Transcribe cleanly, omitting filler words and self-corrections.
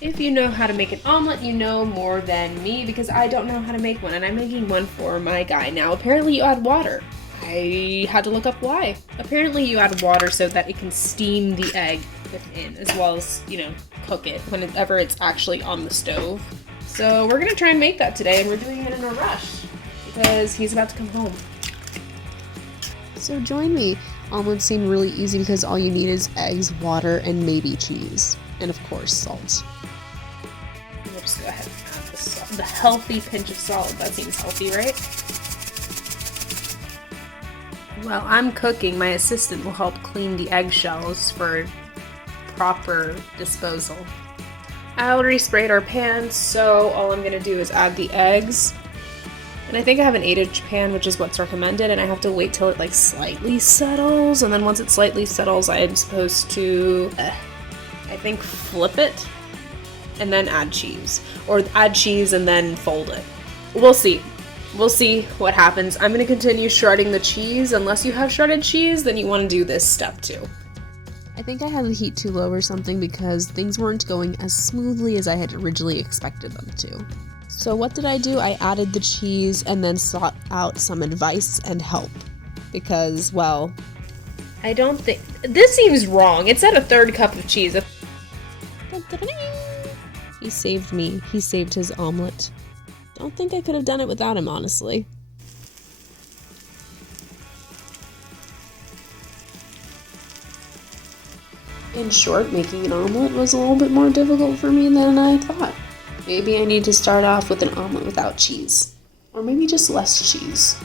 If you know how to make an omelet, you know more than me because I don't know how to make one, and I'm making one for my guy. Now, apparently you add water. I had to look up why. Apparently you add water so that it can steam the egg within, as well as, cook it whenever it's actually on the stove. So we're gonna try and make that today, and we're doing it in a rush because he's about to come home. So join me. Omelets seem really easy because all you need is eggs, water, and maybe cheese. And of course, salt. We'll just go ahead and add the salt. The healthy pinch of salt. That seems healthy, right? While I'm cooking, my assistant will help clean the eggshells for proper disposal. I already sprayed our pans, so all I'm gonna do is add the eggs. And I think I have an 8-inch pan, which is what's recommended, and I have to wait till it slightly settles, and then once it slightly settles, I'm supposed to, I think, flip it, and then add cheese. Or add cheese and then fold it. We'll see. We'll see what happens. I'm gonna continue shredding the cheese. Unless you have shredded cheese, then you wanna do this step too. I think I had the heat too low or something because things weren't going as smoothly as I had originally expected them to. So what did I do? I added the cheese and then sought out some advice and help. Because, well, I don't think... This seems wrong. It's at a 1/3 cup of cheese. He saved me. He saved his omelet. Don't think I could have done it without him, honestly. In short, making an omelet was a little bit more difficult for me than I thought. Maybe I need to start off with an omelet without cheese. Or maybe just less cheese.